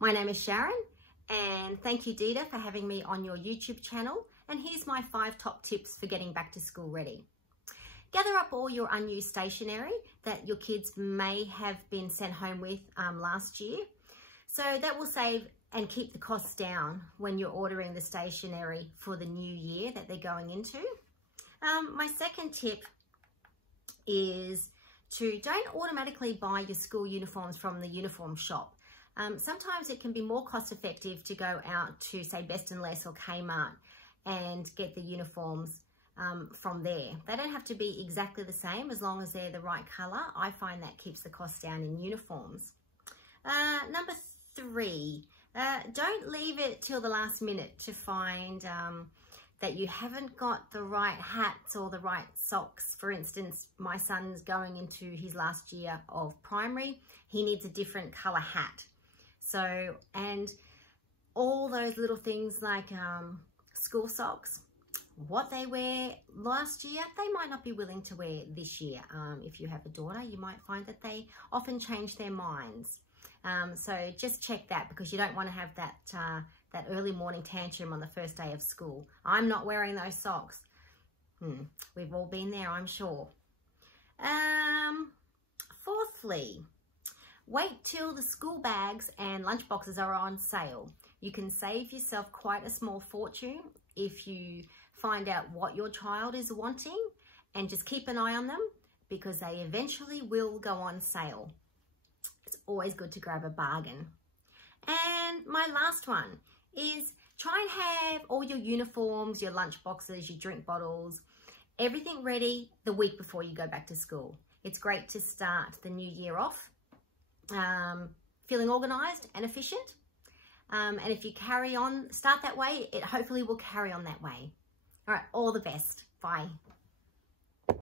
My name is Sharon, and thank you, Deida, for having me on your YouTube channel. And here's my 5 top tips for getting back to school ready. Gather up all your unused stationery that your kids may have been sent home with last year. So that will save and keep the costs down when you're ordering the stationery for the new year that they're going into. My second tip is to don't automatically buy your school uniforms from the uniform shop. Sometimes it can be more cost effective to go out to, say, Best and Less or Kmart and get the uniforms from there. They don't have to be exactly the same as long as they're the right colour. I find that keeps the cost down in uniforms. Number 3, don't leave it till the last minute to find that you haven't got the right hats or the right socks. For instance, my son's going into his last year of primary. He needs a different colour hat. So, and all those little things like school socks, what they wear last year, they might not be willing to wear this year. If you have a daughter, you might find that they often change their minds. So just check that, because you don't want to have that early morning tantrum on the first day of school. I'm not wearing those socks. We've all been there, I'm sure. Fourthly, wait till the school bags and lunch boxes are on sale. You can save yourself quite a small fortune if you find out what your child is wanting and just keep an eye on them, because they eventually will go on sale. It's always good to grab a bargain. And my last one is try and have all your uniforms, your lunch boxes, your drink bottles, everything ready the week before you go back to school. It's great to start the new year off feeling organised and efficient. And if you start that way, it hopefully will carry on that way. All right, all the best. Bye.